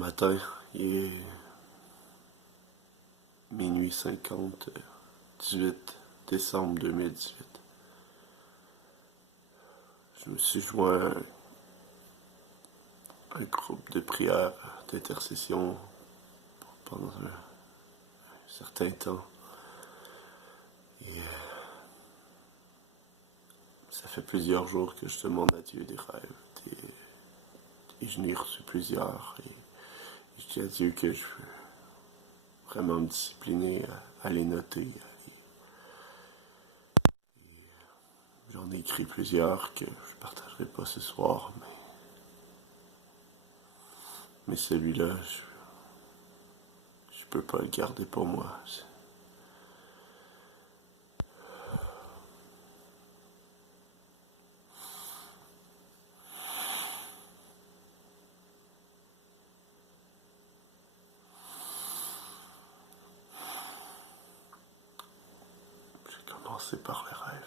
matin, il est minuit 50, 18 décembre 2018. Je me suis joint à un groupe de prière, d'intercession pendant un certain temps. Et ça fait plusieurs jours que je demande à Dieu des rêves. Et je n'ai reçu plusieurs. Et je dis à Dieu que je veux vraiment me discipliner à les noter. J'en ai écrit plusieurs que je ne partagerai pas ce soir, mais celui-là, je peux pas le garder pour moi. J'ai commencé par les rêves.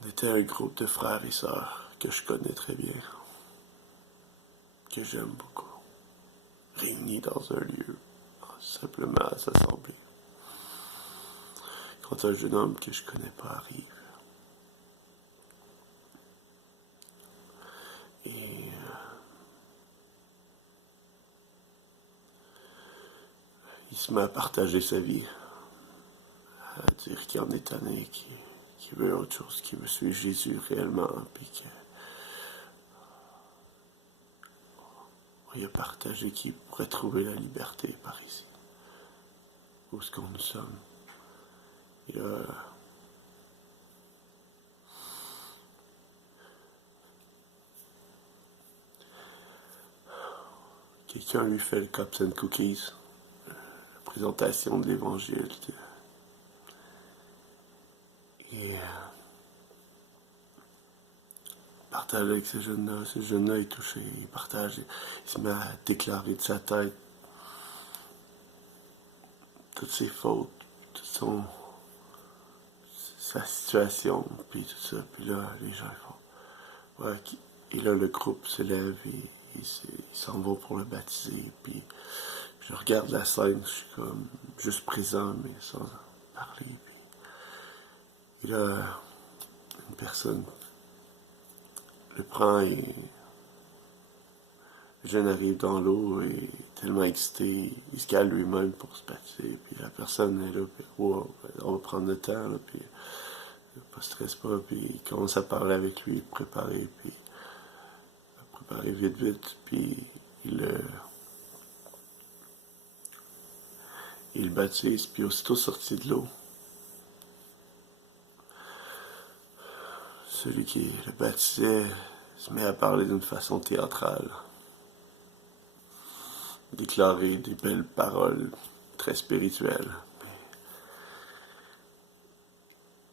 On était un groupe de frères et sœurs que je connais très bien, que j'aime beaucoup, réunis dans un lieu, simplement à s'assembler. Quand un jeune homme que je connais pas arrive, et il se met à partager sa vie, à dire qu'il en est tanné, qu'il veut autre chose, qu'il veut suivre Jésus réellement, puis qu'il a partagé qu'il pourrait trouver la liberté par ici, où est-ce qu'on nous sommes. Et là, quelqu'un lui fait le Cups and Cookies, la présentation de l'Évangile. Et partage avec ce jeune-là est touché, il partage, il se met à déclarer de sa tête toutes ses fautes, sa situation, puis tout ça. Puis là, les gens font, ouais, et là, le groupe se lève et ils s'en vont pour le baptiser. Puis je regarde la scène, je suis comme juste présent, mais sans parler. Et là, une personne le prend et le jeune arrive dans l'eau et tellement excité, il se cale lui-même pour se baptiser. Puis la personne est là, puis wow, on va prendre le temps, là, puis pas stresse pas, puis il commence à parler avec lui, préparer vite, puis il le baptise, puis aussitôt sorti de l'eau, celui qui le baptisait se met à parler d'une façon théâtrale, déclarer des belles paroles très spirituelles.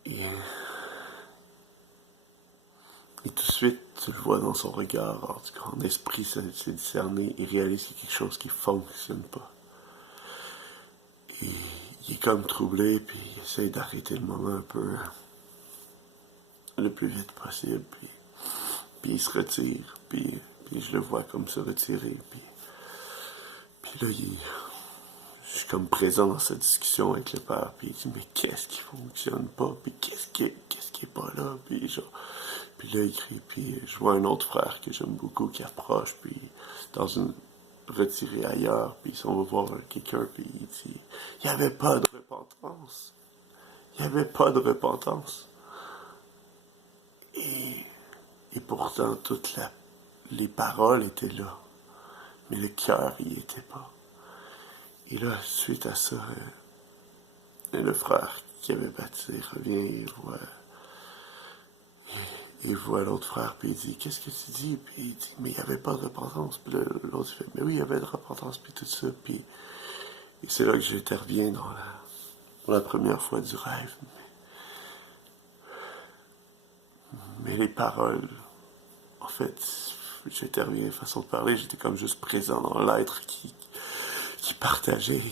Et tout de suite, tu le vois dans son regard, en tout cas, en esprit, c'est discerné, il réalise qu'il y a quelque chose qui ne fonctionne pas. Et il est comme troublé, puis il essaie d'arrêter le moment un peu le plus vite possible, puis il se retire, puis je le vois comme se retirer, puis là, je suis comme présent dans cette discussion avec le père, puis il dit, mais qu'est-ce qui fonctionne pas, puis qu'est-ce qui est pas là, puis là, il crie, puis je vois un autre frère que j'aime beaucoup qui approche, puis dans une retirée ailleurs, puis on va voir quelqu'un, puis il dit, il n'y avait pas de repentance. Il n'y avait pas de repentance. Et pourtant, les paroles étaient là, mais le cœur n'y était pas. Et là, suite à ça, le frère qui avait baptisé revient et voit l'autre frère, puis il dit, qu'est-ce que tu dis? Puis il dit, mais il n'y avait pas de repentance. Puis l'autre fait, mais oui, il y avait de repentance, puis tout ça. Et c'est là que j'interviens pour la première fois du rêve. Mais les paroles, en fait, j'interviens, façon de parler, j'étais comme juste présent dans l'être qui partageait.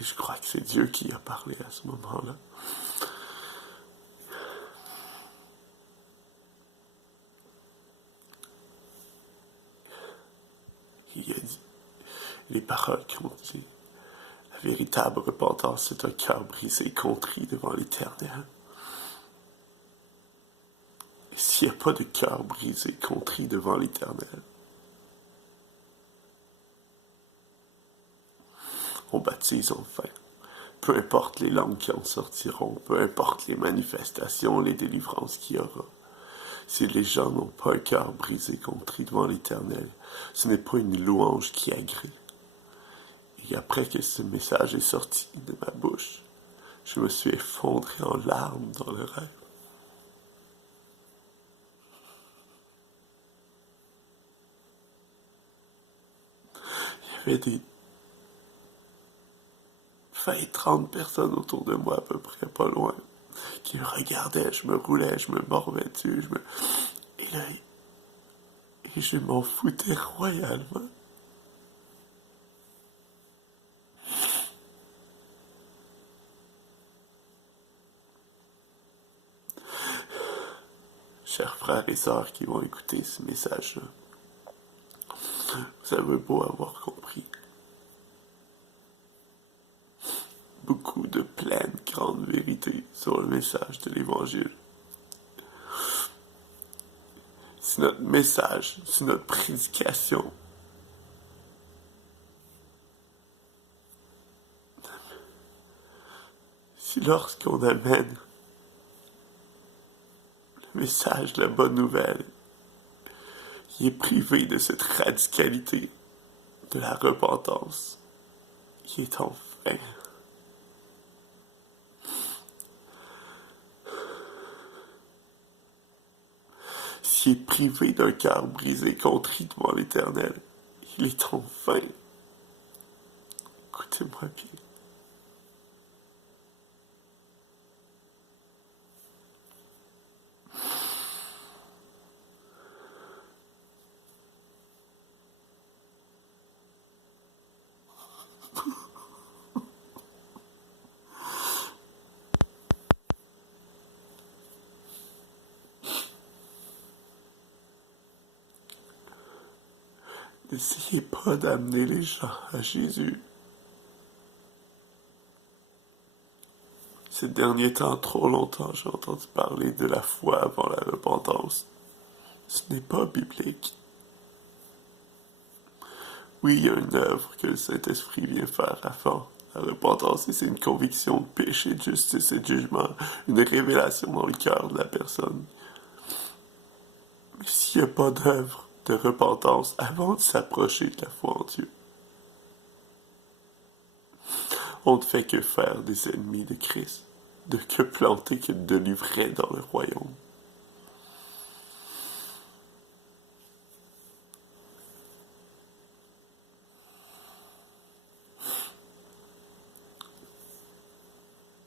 Et je crois que c'est Dieu qui a parlé à ce moment-là. il a dit les paroles qu'on dit. La véritable repentance, c'est un cœur brisé et contrit devant l'Éternel. Et s'il n'y a pas de cœur brisé et contrit devant l'Éternel, on baptise enfin. Peu importe les langues qui en sortiront, peu importe les manifestations, les délivrances qu'il y aura. Si les gens n'ont pas un cœur brisé et contrit devant l'Éternel, ce n'est pas une louange qui agrée. Et après que ce message est sorti de ma bouche, je me suis effondré en larmes dans le rêve. Il y avait des 20-30 personnes autour de moi, à peu près, pas loin, qui me regardaient, je me roulais, je me mordais dessus, et là, et je m'en foutais royalement. Chers frères et sœurs qui vont écouter ce message-là, vous avez beau avoir compris beaucoup de pleines grandes vérités sur le message de l'Évangile. Si notre message, si notre prédication, si lorsqu'on amène le message de la bonne nouvelle, il est privé de cette radicalité de la repentance qui est enfin s'il est privé d'un cœur brisé, contrit devant l'Éternel, il est enfin, écoutez-moi bien, n'essayez pas d'amener les gens à Jésus. Ces derniers temps, trop longtemps, j'ai entendu parler de la foi avant la repentance. Ce n'est pas biblique. Oui, il y a une œuvre que le Saint-Esprit vient faire avant la repentance, et c'est une conviction de péché, de justice et de jugement, une révélation dans le cœur de la personne. Mais s'il n'y a pas d'œuvre de repentance avant de s'approcher de la foi en Dieu, on ne fait que faire des ennemis de Christ, de que planter que de livrer dans le royaume.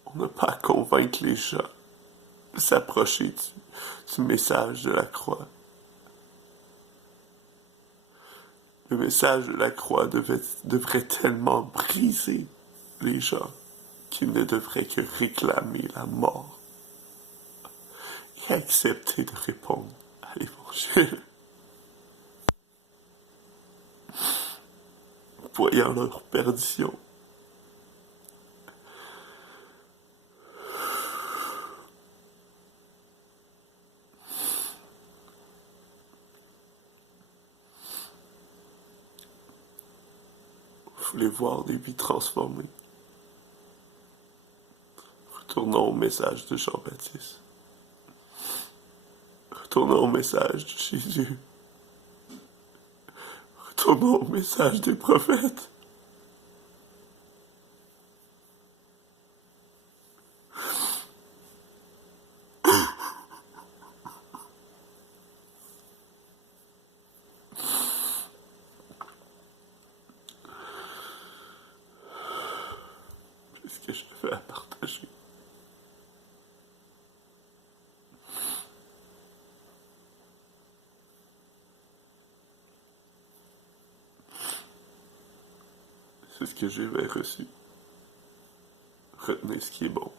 On n'a pas à convaincre les gens de s'approcher du message de la croix. Le message de la croix devrait tellement briser les gens qu'ils ne devraient que réclamer la mort et accepter de répondre à l'Évangile, voyant leur perdition. Vous voulez voir des vies transformées. Retournons au message de Jean-Baptiste. Retournons au message de Jésus. Retournons au message des prophètes. C'est ce que je fais à partager. C'est ce que j'avais reçu. Retenez ce qui est bon.